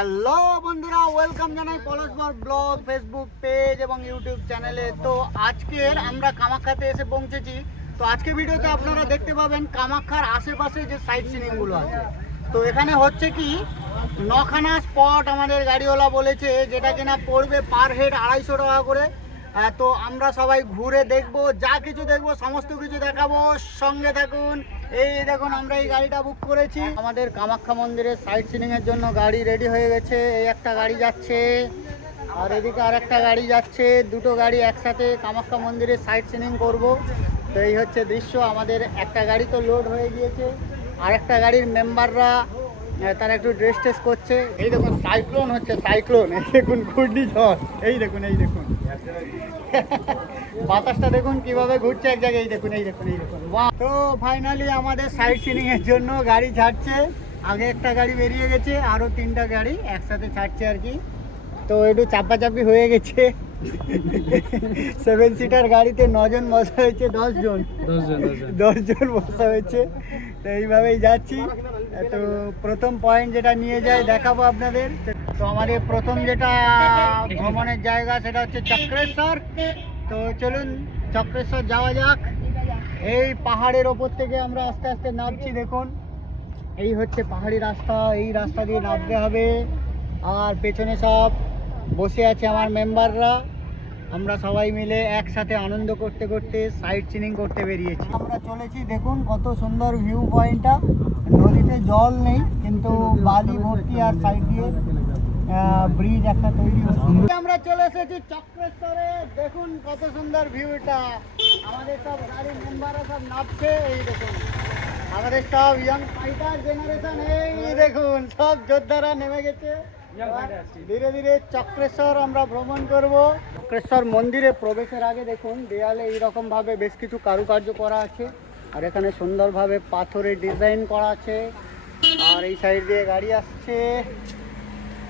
Hello বন্ধুরা welcome জানাই পলাশবর blog Facebook page এবং ইউটিউব চ্যানেলে তো আজকের আমরা কামাখ্যাতে এসে পৌঁছেছি। তো আজকে ভিডিওতে আপনারা দেখতে পাবেন কামাখ্যার আশেপাশে যে সাইট সিনিংগুলো আছে। তো এখানে হচ্ছে কি, নখানা স্পট আমাদের গাড়িওয়ালা বলেছে, যেটা কিনা পড়বে পার হেড আড়াইশো টাকা করে। তো আমরা সবাই ঘুরে দেখব, যা কিছু দেখব, সমস্ত কিছু দেখাবো। সঙ্গে থাকুন। এই দেখুন, আমরা এই গাড়িটা বুক করেছি। আমাদের কামাখ্যা মন্দিরের সাইট এর জন্য গাড়ি রেডি হয়ে গেছে। এই একটা গাড়ি যাচ্ছে, আর এদিকে আর একটা গাড়ি যাচ্ছে। দুটো গাড়ি একসাথে কামাখ্যা মন্দিরের সাইট সিনিং করব। তো এই হচ্ছে দৃশ্য, আমাদের একটা গাড়ি তো লোড হয়ে গিয়েছে। আর একটা গাড়ির মেম্বাররা তারা একটু ড্রেস টেস করছে। এই দেখুন সাইক্লোন হচ্ছে সাইক্লোন এই দেখুন ঘূর্ণি ঝড় এই দেখুন এই দেখুন। বাতাসটা দেখুন কীভাবে ঘুরছে এক জায়গায়, এই দেখুন এই দেখুন এই দেখুন! তো ফাইনালি আমাদের সাইড সিনিং এর জন্য গাড়ি ছাড়ছে। আগে একটা গাড়ি বেরিয়ে গেছে, আরও তিনটা গাড়ি একসাথে ছাড়ছে আর কি। তো একটু চাপাচাপি হয়ে গেছে। সেভেন সিটার গাড়িতে নজন বসা হয়েছে দশ জন দশ জন বসা হয়েছে। তো এইভাবেই যাচ্ছি। তো প্রথম পয়েন্ট যেটা নিয়ে যায় দেখাবো আপনাদের। তো আমাদের প্রথম যেটা ভ্রমণের জায়গা সেটা হচ্ছে চক্রেশ্বর। তো চলুন চক্রেশ্বর যাওয়া যাক। এই পাহাড়ের ওপর থেকে আমরা আস্তে আস্তে নামছি দেখুন। এই হচ্ছে পাহাড়ি রাস্তা এই রাস্তা দিয়ে নামতে হবে। আর পেছনে সব বসে আছে আমার মেম্বাররা। আমরা সবাই মিলে একসাথে আনন্দ করতে করতে সাইট সিনিং করতে বেরিয়েছি। আমরা চলেছি, দেখুন কত সুন্দর ভিউ পয়েন্টটা নদীতে জল নেই, কিন্তু বালি ভর্তি আর সাইড দিয়ে ব্রিজ একটা তৈরি হচ্ছে। আমরা চলে এসেছি চক্রেশ্বরে। দেখুন কত সুন্দর ভিউটা আমাদের সব গাড়ির মেম্বাররা সব নাচছে, এই দেখুন। আমাদের সব ইয়াং ফাইটার জেনারেশন এই দেখুন, সব যোদ্ধারা নেমে গেছে। ধীরে ধীরে চক্রেশ্বর আমরা ভ্রমণ করব। চক্রেশ্বর মন্দিরে প্রবেশের আগে দেখুন, দেয়ালে এইরকম ভাবে বেশ কিছু কারুকার্য করা আছে। আর এখানে সুন্দরভাবে পাথরের ডিজাইন করা আছে। আর এই সাইড দিয়ে গাড়ি আসছে।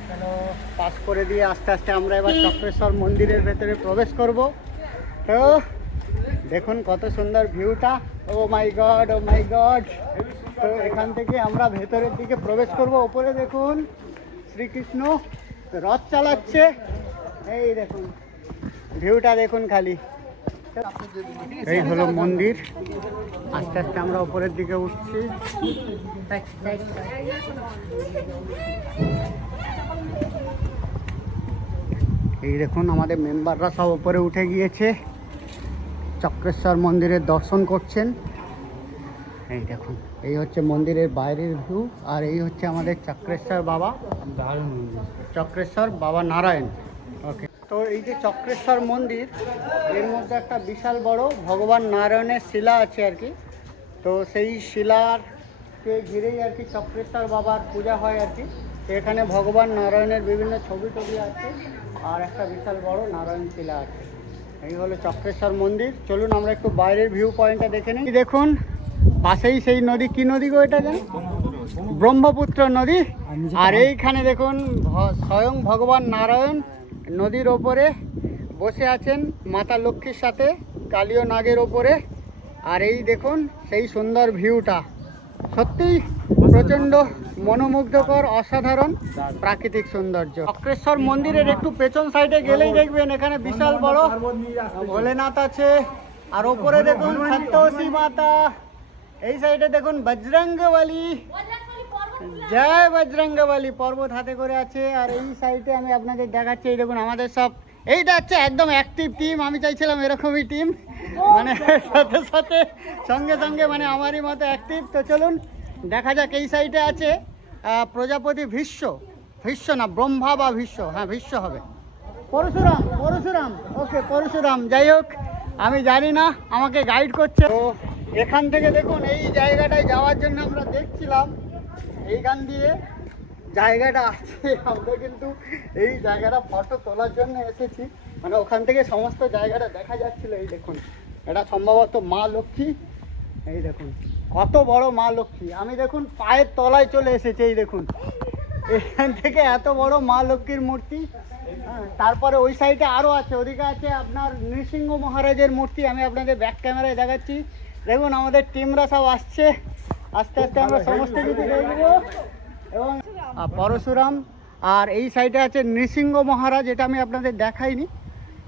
চলো, পাস করে দিয়ে আস্তে আস্তে আমরা এবার চক্রেশ্বর মন্দিরের ভেতরে প্রবেশ করব। তো, দেখুন কত সুন্দর ভিউটা। Oh my god, oh my god. তো এখান থেকে আমরা ভেতরের দিকে প্রবেশ করব। ওপরে দেখুন শ্রীকৃষ্ণ, রথ চালাচ্ছে। এই দেখুন, ভিউটা দেখুন খালি। এই হলো মন্দির। আস্তে আস্তে আমরা উপরের দিকে উঠছি। এই দেখুন, আমাদের মেম্বাররা সব উপরে উঠে গিয়েছে। চক্রেশ্বর মন্দিরের দর্শন করছেন। এই দেখুন এই হচ্ছে মন্দিরের বাইরের ভিউ আর এই হচ্ছে আমাদের চক্রেশ্বর বাবা। চক্রেশ্বর বাবা নারায়ণ। ওকে তো এই যে চক্রেশ্বর মন্দির এর মধ্যে একটা বিশাল বড় ভগবান নারায়ণের শিলা আছে আর কি। তো সেই শিলারকে ঘিরেই আর কি চক্রেশ্বর বাবার পূজা হয় আর কি। এখানে ভগবান নারায়ণের বিভিন্ন ছবি টবি আছে আর একটা বিশাল বড় নারায়ণ শিলা আছে। এই হলো চক্রেশ্বর মন্দির। চলুন আমরা একটু বাইরের ভিউ পয়েন্টটা দেখে নিই। দেখুন পাশেই সেই নদী কি নদী গো এটা জানো ব্রহ্মপুত্র নদী। আর এইখানে দেখুন স্বয়ং ভগবান নারায়ণ নদীর ওপরে বসে আছেন মাতা লক্ষ্মীর সাথে কালীয় নাগের ওপরে। আর এই দেখুন সেই সুন্দর ভিউটা। সত্যিই প্রচণ্ড মনোমুগ্ধকর অসাধারণ প্রাকৃতিক সৌন্দর্য। অক্রেশ্বর মন্দিরের একটু পেছন সাইডে গেলেই দেখবেন এখানে বিশাল বড় ভোলেনাথ আছে। আর ওপরে দেখুন সন্তোষী মাতা এই সাইডে দেখুন বজরঙ্গবলী জয় বজরঙ্গবলী পর্বত হাতে করে আছে। আর এই সাইডে আমি আপনাদের দেখাচ্ছি, এই দেখুন আমাদের সব এইটা হচ্ছে একদম অ্যাক্টিভ টিম আমি চাইছিলাম এরকমই টিম মানে সাথে সাথে, সঙ্গে সঙ্গে মানে আমারই মতো অ্যাক্টিভ তো চলুন, দেখা যাক এই সাইডে আছে প্রজাপতি ভীষ্ম। ভীষ্ম না, ব্রহ্মা বা ভীষ্ম। হ্যাঁ ভীষ্ম হবে। পরশুরাম পরশুরাম। ওকে, পরশুরাম। যাই হোক, আমি জানি না, আমাকে গাইড করছে। তো এখান থেকে দেখুন এই জায়গাটায় যাওয়ার জন্য আমরা দেখছিলাম। এইখান দিয়ে জায়গাটা আছে আমরা কিন্তু এই জায়গাটা ফটো তোলার জন্য এসেছি। মানে ওখান থেকে সমস্ত জায়গাটা দেখা যাচ্ছিল এই দেখুন। এটা সম্ভবত মা লক্ষ্মী। এই দেখুন কত বড় মা লক্ষ্মী। আমি দেখুন পায়ের তলায় চলে এসেছি এই দেখুন। এখান থেকে এত বড় মা লক্ষ্মীর মূর্তি। হ্যাঁ, তারপরে ওই সাইডে আরও আছে। ওদিকে আছে আপনার নৃসিংহ মহারাজের মূর্তি। আমি আপনাদের ব্যাক ক্যামেরায় দেখাচ্ছি। দেখুন আমাদের টিমরা সব আসছে। আস্তে আস্তে আমরা সমস্ত কিছু দেখব এবং পরশুরাম আর এই সাইডে আছে নৃসিংহ মহারাজ এটা আমি আপনাদের দেখাইনি।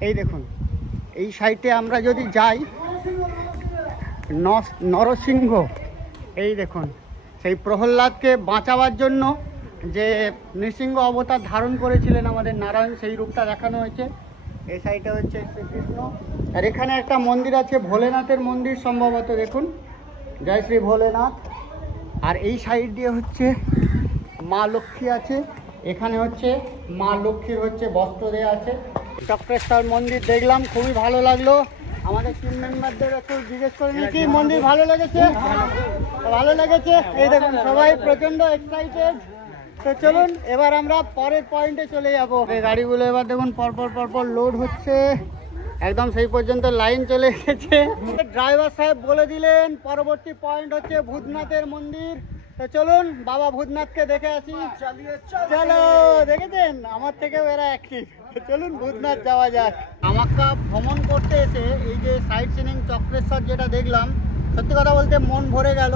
এই দেখুন এই সাইডে আমরা যদি যাই নরসিংহ এই দেখুন সেই প্রহ্লাদকে বাঁচাবার জন্য যে নৃসিংহ অবতার ধারণ করেছিলেন আমাদের নারায়ণ সেই রূপটা দেখানো হয়েছে। এই সাইডে হচ্ছে শ্রীকৃষ্ণ আর এখানে একটা মন্দির আছে, ভোলেনাথের মন্দির সম্ভবত, দেখুন। জয় শ্রী ভোলেনাথ। আর এই সাইড দিয়ে হচ্ছে মা লক্ষ্মী আছে। এখানে হচ্ছে মা লক্ষ্মীর হচ্ছে বস্ত্র দেওয়া আছে। চক্রেশ্বর মন্দির দেখলাম, খুবই ভালো লাগল। আমাদের টিম মেম্বারদের একটু জিজ্ঞেস করে নিই, কি মন্দির ভালো লেগেছে? ভালো লেগেছে? এই দেখুন, সবাই প্রচণ্ড এক্সাইটেড তো চলুন এবার আমরা পরের পয়েন্টে চলে যাব। এই গাড়িগুলো এবার দেখুন পরপর পরপর লোড হচ্ছে। একদম সেই পর্যন্ত লাইন চলে এসেছে। ড্রাইভার সাহেব বলে দিলেন পরবর্তী পয়েন্ট হচ্ছে ভূতনাথের মন্দির। তো চলুন বাবা ভূতনাথকে দেখে আসি। চলো দেখেছেন? আমার থেকেও এরা অ্যাক্টিভ চলুন ভূতনাথ যাওয়া যাক। আমাক্কা ভ্রমণ করতে এসে এই যে সাইড সিনিং চক্রেশ্বর যেটা দেখলাম সত্যি কথা বলতে মন ভরে গেল।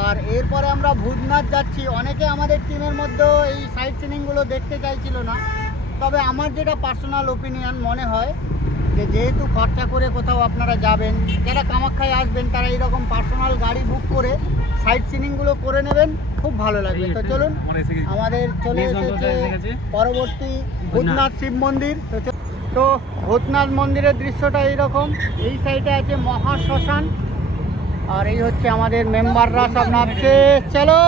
আর এরপরে আমরা ভূতনাথ যাচ্ছি। অনেকে আমাদের টিমের মধ্যেও এই সাইট সিনিংগুলো দেখতে চাইছিল না। তবে আমার যেটা পার্সোনাল ওপিনিয়ন মনে হয় যে যেহেতু খরচা করে কোথাও আপনারা যাবেন যারা কামাখ্যায় আসবেন তারা এরকম পার্সোনাল গাড়ি বুক করে সাইট সিনিংগুলো করে নেবেন খুব ভালো লাগবে। তো চলুন আমাদের চলে এসেছে পরবর্তী ভূতনাথ। শিব মন্দির। তো ভূতনাথ মন্দিরের দৃশ্যটা এইরকম। এই সাইডে আছে মহা শ্মশান। আর এই হচ্ছে আমাদের মেম্বাররা সব নামছে। চলো,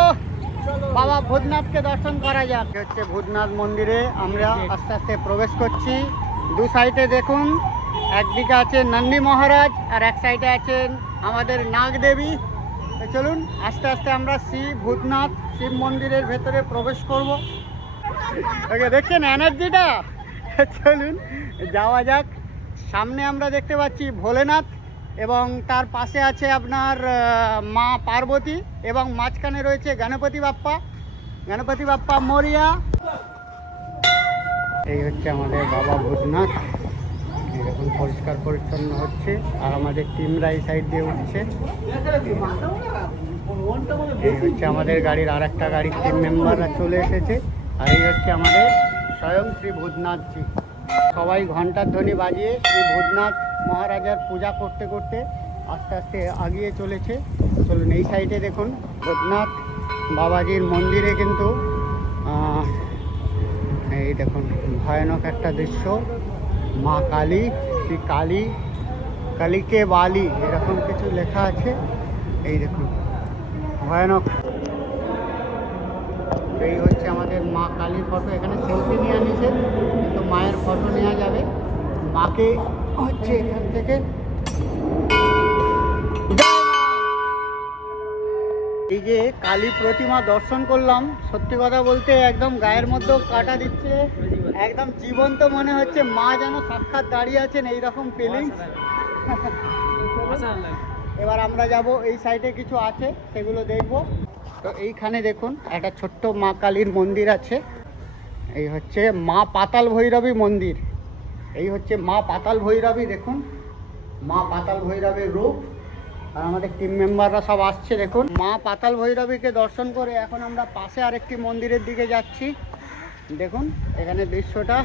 বাবা ভূতনাথকে দর্শন করা যাক। হচ্ছে ভূতনাথ মন্দিরে আমরা আস্তে আস্তে প্রবেশ করছি। দু সাইডে দেখুন একদিকে আছে নন্দী মহারাজ আর এক সাইডে আছেন আমাদের নাগদেবী। চলুন, আস্তে আস্তে আমরা শিব ভূতনাথ শিব মন্দিরের ভেতরে প্রবেশ করব। ওকে, দেখছেন এনার্জিটা? চলুন, যাওয়া যাক। সামনে আমরা দেখতে পাচ্ছি ভোলেনাথ। এবং তার পাশে আছে আপনার মা পার্বতী এবং মাঝখানে রয়েছে গণপতি বাপ্পা। গণপতি বাপ্পা মরিয়া। এই হচ্ছে আমাদের বাবা ভূতনাথ। এরকম পরিষ্কার পরিচ্ছন্ন হচ্ছে আর আমাদের টিমরা এই সাইড দিয়ে উঠছে। এই হচ্ছে আমাদের গাড়ির আর একটা গাড়ির টিম মেম্বাররা চলে এসেছে। আর এই হচ্ছে আমাদের স্বয়ং শ্রী ভূতনাথজি। সবাই ঘণ্টার ধ্বনি বাজিয়ে শ্রী ভূতনাথ মহারাজার পূজা করতে করতে আস্তে আস্তে আগিয়ে চলেছে। চলুন, এই সাইডে দেখুন ভূতনাথ বাবাজির মন্দিরে কিন্তু এই দেখুন, ভয়ানক একটা দৃশ্য। মা কালী, শ্রী কালী, কালীকে বালি, এরকম কিছু লেখা আছে। এই দেখুন, ভয়ানক। এই হচ্ছে আমাদের মা কালীর ফটো, এখানে সেলফি নিয়ে নিয়েছে কিন্তু মায়ের ফটো নেওয়া যাবে। মাকে হচ্ছে এখান থেকে। এই যে কালী প্রতিমা দর্শন করলাম, সত্যি কথা বলতে একদম গায়ের মধ্যেও কাটা দিচ্ছে। একদম জীবন্ত মনে হচ্ছে, মা যেন সাক্ষাৎ দাঁড়িয়ে আছেন এইরকম ফিলিংস এবার আমরা যাব, এই সাইডে কিছু আছে, সেগুলো দেখব। তো এইখানে দেখুন, একটা ছোট্ট মা কালীর মন্দির আছে। এই হচ্ছে মা পাতাল ভৈরবী মন্দির। এই হচ্ছে মা পাতাল ভৈরবী, দেখুন। মা পাতাল ভৈরবীর রূপ। আর আমাদের টিম মেম্বাররা সব আসছে, দেখুন। মা পাতাল ভৈরবীকে দর্শন করে এখন আমরা পাশে আরেকটি মন্দিরের দিকে যাচ্ছি। দেখুন, এখানে দৃশ্যটা।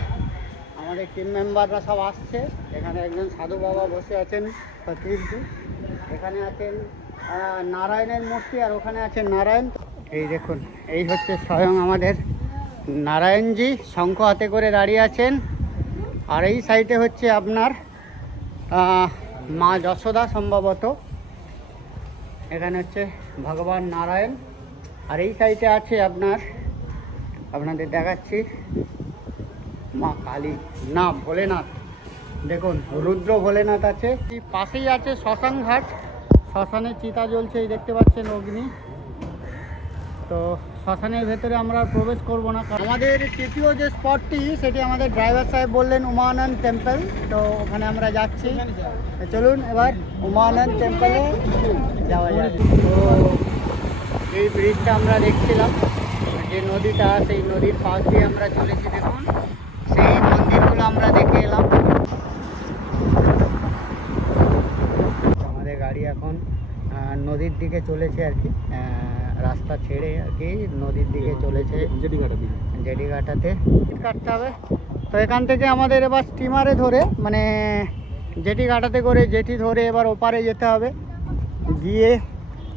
আমাদের টিম মেম্বাররা সব আসছে। এখানে একজন সাধু বাবা বসে আছেন সতীশজি এখানে আছেন নারায়ণের মূর্তি, আর ওখানে আছেন নারায়ণ। এই দেখুন, এই হচ্ছে স্বয়ং আমাদের নারায়ণজি, শঙ্খ হাতে করে দাঁড়িয়ে আছেন। আর এই সাইডে হচ্ছে আপনার মা যশোদা সম্ভবত। এখানে হচ্ছে ভগবান নারায়ণ। আর এই সাইডে আছে আপনার, আপনাদের দেখাচ্ছি মা কালী। না, ভোলেনাথ। দেখুন, রুদ্র ভোলেনাথ আছে। পাশেই আছে শ্মশান ঘাট শ্মশানে চিতা জ্বলছে, এই দেখতে পাচ্ছেন অগ্নি। তো শ্মশানের ভেতরে আমরা প্রবেশ করব না। আমাদের তৃতীয় যে স্পটটি, সেটি আমাদের ড্রাইভার সাহেব বললেন উমানন্দ টেম্পল তো ওখানে আমরা যাচ্ছি। চলুন এবার উমানন্দ টেম্পলে যাওয়া যায় তো এই ব্রিজটা আমরা দেখছিলাম। যে নদীটা, সেই নদীর পাশ দিয়ে আমরা চলেছি দেখুন। সেই মন্দিরগুলো আমরা দেখে এলাম। আমাদের গাড়ি এখন নদীর দিকে চলেছে আর কি। রাস্তা ছেড়ে আর কি নদীর দিকে চলেছে। জেডিঘাটাতে। টিকিট কাটতে হবে। তো এখান থেকে আমাদের এবার স্টিমারে ধরে মানে জেটি ঘাটাতে করে জেটি ধরে এবার ওপারে যেতে হবে। গিয়ে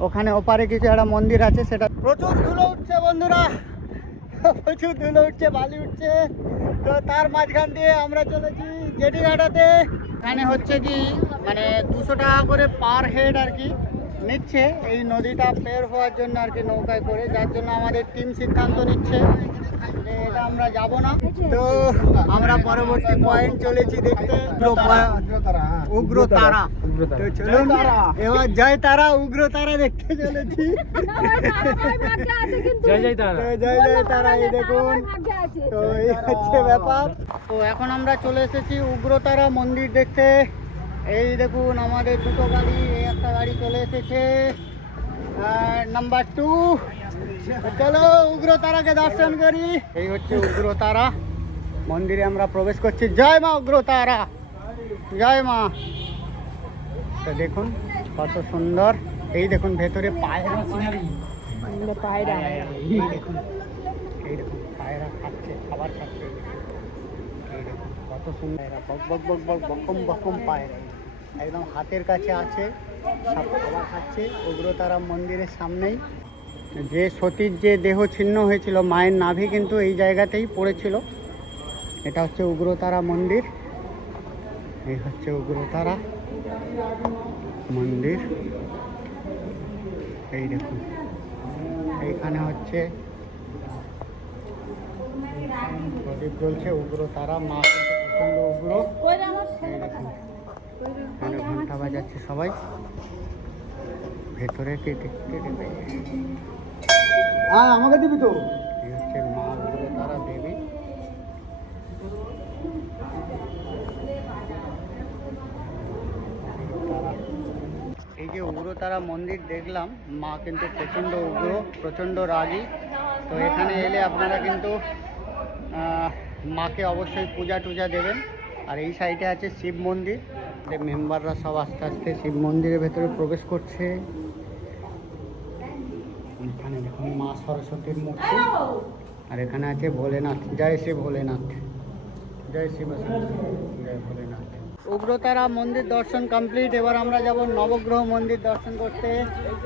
ওখানে ওপারে কিছু একটা মন্দির আছে, সেটা প্রচুর ধুলো উঠছে বন্ধুরা। প্রচুর ধুলো উঠছে, বালি উঠছে। তো তার মাঝখান দিয়ে আমরা চলেছি জেটি ঘাটাতে এখানে হচ্ছে কি মানে দুশো টাকা করে পার হেড আর কি। নিচ্ছে। এই নদীটা পের হওয়ার জন্য আর কি নৌকায় করে যার জন্য আমাদের টিম সিদ্ধান্ত নিচ্ছে যে এটা আমরা যাব না। তো আমরা পরবর্তী পয়েন্ট চলেছি দেখতে। উগ্র তারা তো চলুন এবার জয় তারা উগ্র তারা দেখতে চলেছি। জয় জয় তারা। জয় জয় তারা এই দেখুন। তো এই হচ্ছে ব্যাপার। তো এখন আমরা চলে এসেছি উগ্রতারা মন্দির দেখতে। এই দেখুন আমাদের দুটো গাড়ি এই একটা গাড়ি চলে এসেছে। নাম্বার টু চলো উগ্রতারাকে দর্শন করি। এই হচ্ছে উগ্রতারা। মন্দিরে আমরা প্রবেশ করছি। জয় মা উগ্রতারা। জয় মা। তো দেখুন কত সুন্দর। এই দেখুন ভেতরে পায়রা সিনারি পায়রা। এই দেখুন এই দেখুন পায়রা খাচ্ছে খাবার খাচ্ছে। কত সুন্দর। বক বক বক বক, বকম বকম পায়রা একদম হাতের কাছে আছে, সব খাবার খাচ্ছে। উগ্রতারা মন্দিরের সামনেই। যে সতীর যে দেহ ছিন্ন হয়েছিল, মায়ের নাভি কিন্তু এই জায়গাতেই পড়েছিল। এটা হচ্ছে উগ্রতারা মন্দির। এই হচ্ছে উগ্রতারা মন্দির। এই দেখুন। এইখানে হচ্ছে প্রদীপ জ্বলছে উগ্রতারা মা। এখানে ঘণ্টা বাজাচ্ছে সবাই। ভেতরে কেটে কেটে হ্যাঁ আমাকে দিবি তো। এই হচ্ছে মা উগ্র তারা দেবী। এই যে উগ্রতারা মন্দির দেখলাম মা কিন্তু প্রচণ্ড উগ্র প্রচণ্ড রাগী। তো এখানে এলে আপনারা কিন্তু আহ, মাকে অবশ্যই পূজা টুজা দেবেন। আর এই সাইডে আছে শিব মন্দির। মেম্বাররা সব আস্তে আস্তে শিব মন্দিরের ভেতরে প্রবেশ করছে। এখানে দেখুন মা সরস্বতীর মূর্তি। আর এখানে আছে ভোলেনাথ। জয় শ্রী ভোলেনাথ। জয় শ্রী জয় ভোলেনাথ। উগ্রতারা মন্দির দর্শন কমপ্লিট এবার আমরা যাব নবগ্রহ মন্দির দর্শন করতে।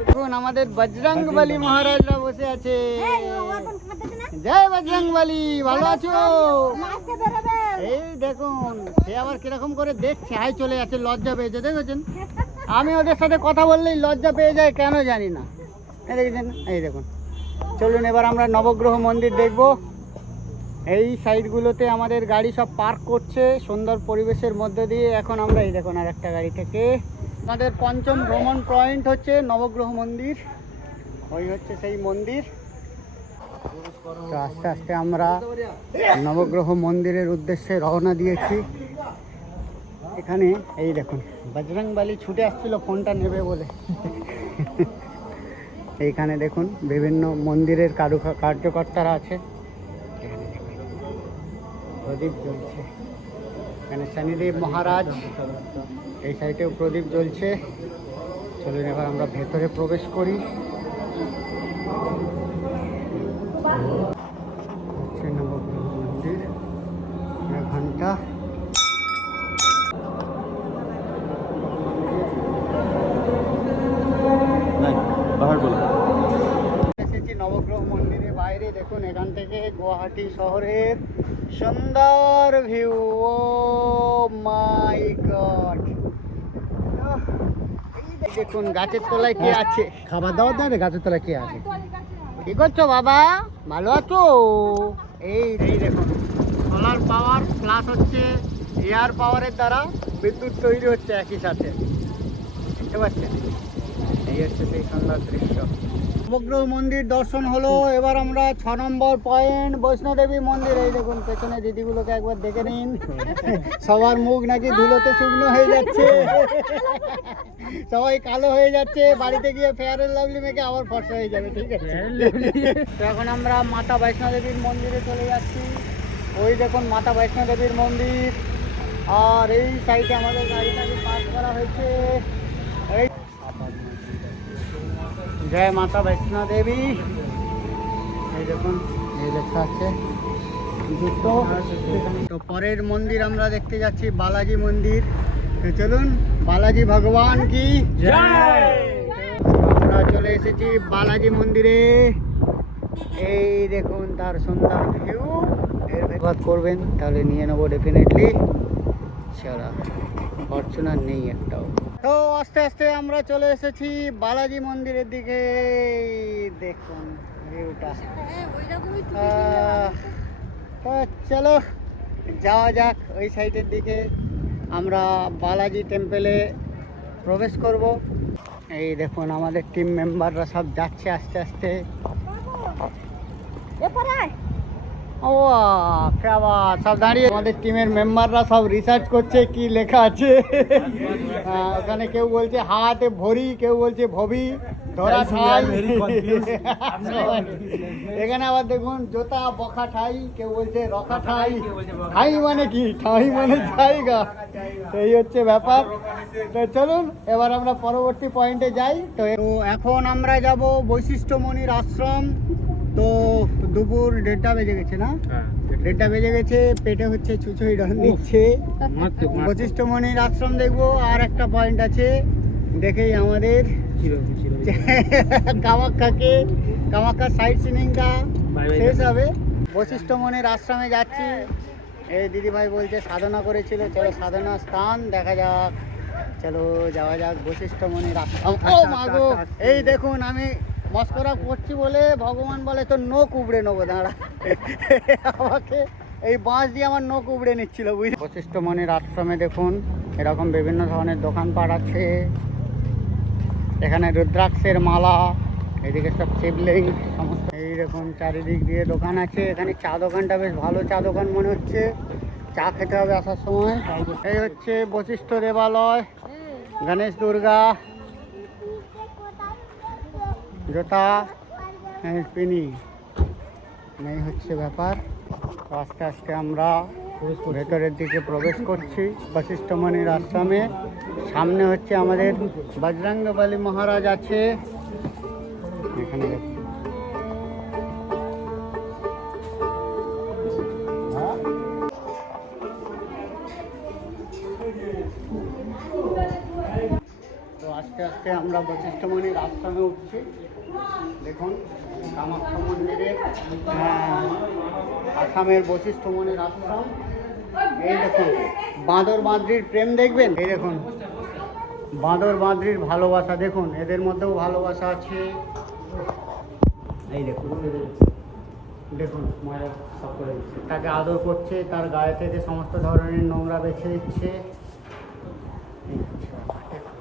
দেখুন, আমাদের বজরং বলি মহারাজরা বসে আছে। জয় বজরং বলি ভালো আছো? এই দেখুন, সে আবার কীরকম করে দেখছে। হাই, চলে যাচ্ছে, লজ্জা পেয়েছে, দেখেছেন? আমি ওদের সাথে কথা বললেই লজ্জা পেয়ে যায়, কেন জানি না। দেখেছেন? এই দেখুন। চলুন, এবার আমরা নবগ্রহ মন্দির দেখব। এই সাইডগুলোতে আমাদের গাড়ি সব পার্ক করছে, সুন্দর পরিবেশের মধ্যে দিয়ে। এখন আমরা এই দেখুন আর একটা গাড়ি থেকে। আমাদের পঞ্চম ভ্রমণ পয়েন্ট হচ্ছে নবগ্রহ মন্দির। ওই হচ্ছে সেই মন্দির। তো আস্তে আস্তে আমরা নবগ্রহ মন্দিরের উদ্দেশ্যে রওনা দিয়েছি। এখানে এই দেখুন, বজরং বালি ছুটে আসছিল, ফোনটা নেবে বলে। এইখানে দেখুন, বিভিন্ন মন্দিরের কারু কার্যকর্তারা আছে। প্রদীপ জ্বলছে। এখানে শনিদেব মহারাজ এই সাইডেও প্রদীপ জ্বলছে। চলুন এবার আমরা ভেতরে প্রবেশ করি হচ্ছে নবগ্রহ মন্দির এখানে ঘণ্টা এসেছি নবগ্রহ মন্দিরের বাইরে দেখুন এখান থেকে গুয়াহাটি শহরের সুন্দর ভিউ ও মাই গড দেখুন গাছের তলায় কে আছে? খাবার দাবার দেয় গাছের তলায় কে আছে? কি করছ বাবা? ভালো আছো? এই এই দেখুন সোলার পাওয়ার প্লাস হচ্ছে এয়ার পাওয়ারের দ্বারা বিদ্যুৎ তৈরি হচ্ছে একই সাথে। দেখতে পাচ্ছেন? এই হচ্ছে সেই সুন্দর দৃশ্য। নবগ্রহ মন্দির দর্শন হলো। এবার আমরা ছ নম্বর পয়েন্ট বৈষ্ণোদেবী মন্দির। এই দেখুন পেছনে দিদিগুলোকে একবার দেখে নিন। সবার মুখ নাকি ধুলোতে শুকনো হয়ে যাচ্ছে। সবাই কালো হয়ে যাচ্ছে। বাড়িতে গিয়ে ফেয়ার এন্ড লাভলি মেখে আবার ফর্সা হয়ে যাবে ঠিক আছে? এখন আমরা মাতা বৈষ্ণোদেবীর মন্দিরে চলে যাচ্ছি। ওই দেখুন মাতা বৈষ্ণোদেবীর মন্দির। আর এই সাইডে আমাদের গাড়িটাকে পার্ক করা হয়েছে। জয় মাতা বৈষ্ণো দেবী এই দেখুন এই লেখা আছে। দুটো। তো পরের মন্দির আমরা দেখতে যাচ্ছি বালাজি মন্দির। তো চলুন বালাজি ভগবান কি? আমরা চলে এসেছি বালাজি মন্দিরে। এই দেখুন তার সুন্দর ভিউ এর করবেন তাহলে নিয়ে নেব ডেফিনেটলি ছাড়া ফরচুনার নেই একটাও। তো আস্তে আস্তে আমরা চলে এসেছি বালাজি মন্দিরের দিকে। দেখুন ভিউটা। চলো, যাওয়া যাক ওই সাইডের দিকে। আমরা বালাজি টেম্পেলে প্রবেশ করব। এই দেখুন, আমাদের টিম মেম্বাররা সব যাচ্ছে আস্তে আস্তে। ও কেবা সব দাঁড়িয়ে। আমাদের টিমের মেম্বাররা সব রিসার্চ করছে কি লেখা আছে। ওখানে কেউ বলছে হাতে ভরি কেউ বলছে ভবি ধরা ঠাই। এখানে আবার দেখুন জোতা বখা ঠাই কেউ বলছে ঠাই ঠাই। মানে কি? ঠাই মানে জায়গা। এই হচ্ছে ব্যাপার। তো চলুন এবার আমরা পরবর্তী পয়েন্টে যাই। তো তো এখন আমরা যাব বৈশিষ্ট্যমণির আশ্রম। তো দুপুর দেড়টা বেজে গেছে না? দেড়টা বেজে গেছে পেটে হচ্ছে ছুঁচুই ডন দিচ্ছে। বৈশিষ্ট্যমণির আশ্রম দেখব আর একটা পয়েন্ট আছে দেখেই আমাদের কামাখ্যাকে কামাখ্যা সাইড সিনিংটা. শেষ হবে। বৈশিষ্ট্যমণির আশ্রমে যাচ্ছি। এই দিদিভাই বলছে সাধনা করেছিল চলো সাধনা স্থান দেখা যাক। চলো যাওয়া যাক বৈশিষ্ট্যমণির আশ্রম। ও মাগো এই দেখুন আমি মস্করা করছি বলে ভগবান বলে তো নখ উবড়ে নেব, দাঁড়া। আমাকে এই বাঁশ দিয়ে আমার নখ উবড়ে নিচ্ছিল, বুঝলি? বৈশিষ্ট্যমণির আশ্রমে দেখুন, এরকম বিভিন্ন ধরনের দোকানপাট আছে। এখানে রুদ্রাক্ষের মালা, এদিকে সব শিবলিং সমস্ত। এই দেখুন, চারিদিক দিয়ে দোকান আছে। এখানে চা দোকানটা বেশ ভালো চা দোকান মনে হচ্ছে। চা খেতে হবে আসার সময়। এই হচ্ছে বশিষ্ঠ দেবালয়, গণেশ দুর্গা। জোতা এই পিনি। এই হচ্ছে ব্যাপার। আস্তে আস্তে আমরা ভেতরের দিকে প্রবেশ করছি বশিষ্ঠমণির আশ্রমে। সামনে হচ্ছে আমাদের বজরঙ্গ বলি মহারাজ আছে। এখানে তো আস্তে আস্তে আমরা বশিষ্ঠমণির আশ্রমে উঠছি। দেখুন, কামাখ্যা মন্দিরে আসামের আসামের বশিষ্ঠমণির আশ্রম। এই দেখুন, বাঁদর বাঁদরির প্রেম দেখবেন? এই দেখুন, বাঁদর বাঁদরির ভালোবাসা, দেখুন, এদের মধ্যেও ভালোবাসা আছে। এই দেখুন দেখুন দিচ্ছে। তাকে আদর করছে, তার গায়ে থেকে সমস্ত ধরনের নোংরা বেছে দিচ্ছে এই হচ্ছে ব্যাপার, দেখুন।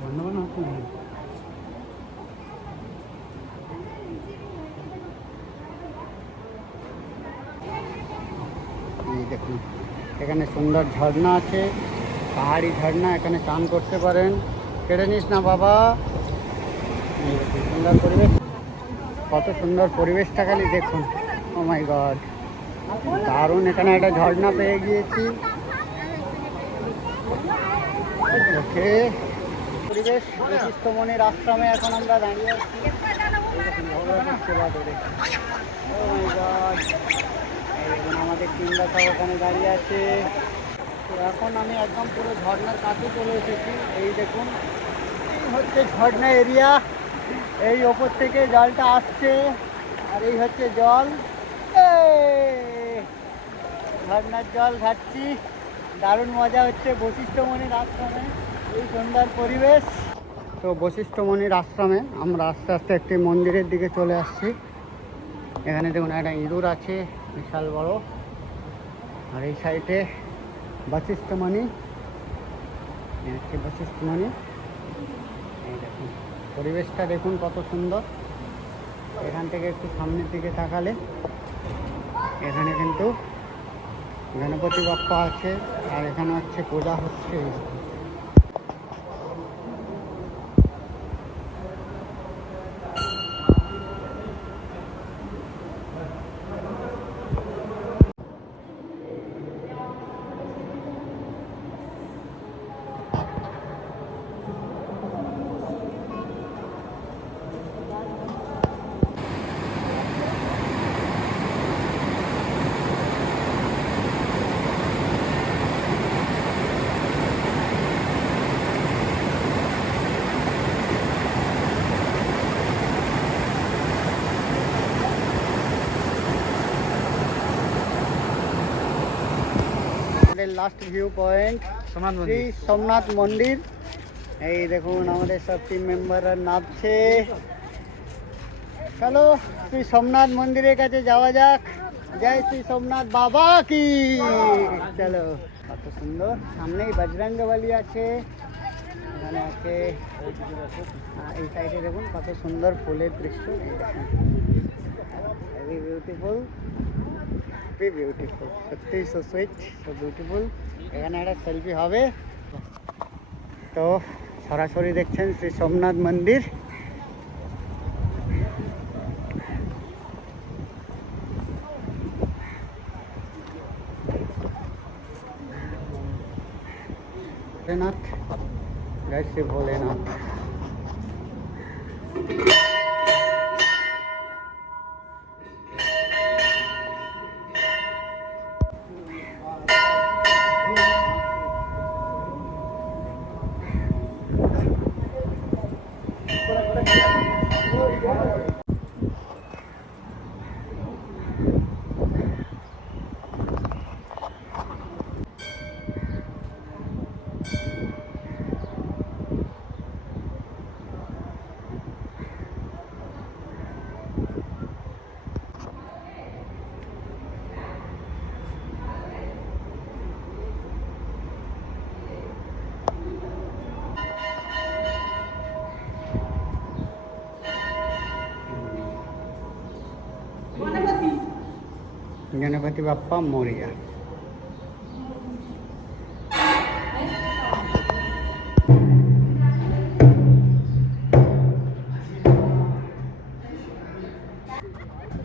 ধন্যবাদ আপনাকে। এই দেখুন। এখানে সুন্দর ঝর্ণা আছে, পাহাড়ি ঝর্ণা, এখানে চান করতে পারেন। কেড়ে নিস না বাবা। সুন্দর পরিবেশ। কত সুন্দর পরিবেশটা খালি দেখুন। ও মাই গড দারুণ, এখানে একটা ঝর্ণা পেয়ে গিয়েছি। ওকে। পরিবেশ আশ্রমে এখন আমরা দাঁড়িয়ে আছি। আমাদের টিমরা সব ওখানে দাঁড়িয়ে আছে। তো এখন আমি একদম পুরো ঝর্ণার কাছে চলে এসেছি। এই দেখুন এই হচ্ছে ঝর্ণা এরিয়া। এই ওপর থেকে জলটা আসছে আর এই হচ্ছে জল। এই, ঝর্ণার জল খাচ্ছি দারুণ মজা হচ্ছে বৈশিষ্ট্যমণির আশ্রমে এই সুন্দর পরিবেশ। তো বৈশিষ্ট্যমণির আশ্রমে আমরা আস্তে আস্তে একটি মন্দিরের দিকে চলে আসছি। এখানে দেখুন একটা ইঁদুর আছে বিশাল বড়। আর এই সাইডে এই হচ্ছে বশিষ্ঠমণি এই দেখুন, পরিবেশটা দেখুন কত সুন্দর। এখান থেকে একটু সামনের দিকে তাকালে, এখানে কিন্তু গণপতি বাপ্পা আছে, আর এখানে হচ্ছে পূজা হচ্ছে। আমাদের last view point Shri Somnath মন্দির। এই দেখুন আমাদের সব টিম মেম্বাররা নাচছে চলো শ্রী সোমনাথ মন্দিরের কাছে যাওয়া যাক। জয় শ্রী সোমনাথ বাবা কি? চলো কত সুন্দর। সামনেই বজরঙ্গবলী আছে। এখানে আছে এই সাইডে দেখুন কত সুন্দর ফুলের দৃশ্য। এই দেখুন। ভেরি বিউটিফুল খুবই বিউটিফুল সত্যিই সো সুইট সো বিউটিফুল এখানে একটা সেলফি হবে। তো সরাসরি দেখছেন শ্রী সোমনাথ মন্দির। ভোলেনাথ। জয় শ্রী ভোলেনাথ। গণপতি বাপ্পা মরিয়া।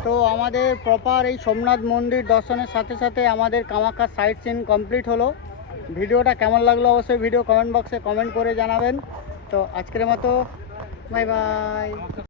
তো আমাদের প্রপার এই সোমনাথ মন্দির দর্শনের সাথে সাথে আমাদের কামাখ্যা সাইট সিন কমপ্লিট হলো। ভিডিওটা কেমন লাগল অবশ্যই ভিডিও কমেন্ট বক্সে কমেন্ট করে জানাবেন। তো আজকের মতো বাই বাই